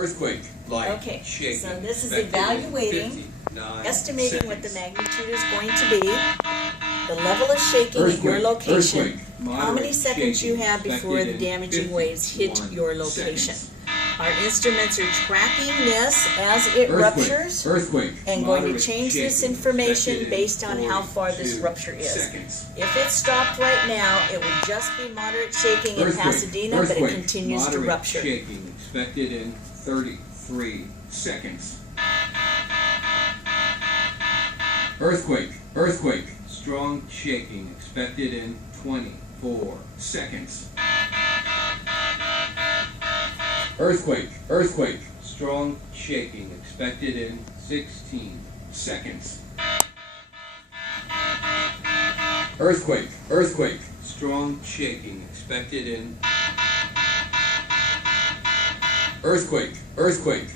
Earthquake. Light. Okay, Shaking. so this is Expected in evaluating, 59 estimating what the seconds. magnitude is going to be, the level of shaking at your Earthquake. location, Earthquake. how many Moderate seconds you shaking have before the expected in damaging waves hit 51 your location. seconds. Our instruments are tracking this as it Earthquake. ruptures Earthquake. and going to Moderate change this shaking information expected in based on how far this 42 rupture is. seconds. If it stopped right now, it would just be moderate shaking in Earthquake. Pasadena, but it Earthquake. continues to Moderate rupture. shaking expected in 33 seconds. Earthquake. Earthquake. Strong shaking expected in 24 seconds. Earthquake. Earthquake. Strong shaking expected in 16 seconds. Earthquake. Earthquake. Strong shaking expected in... Earthquake. Earthquake.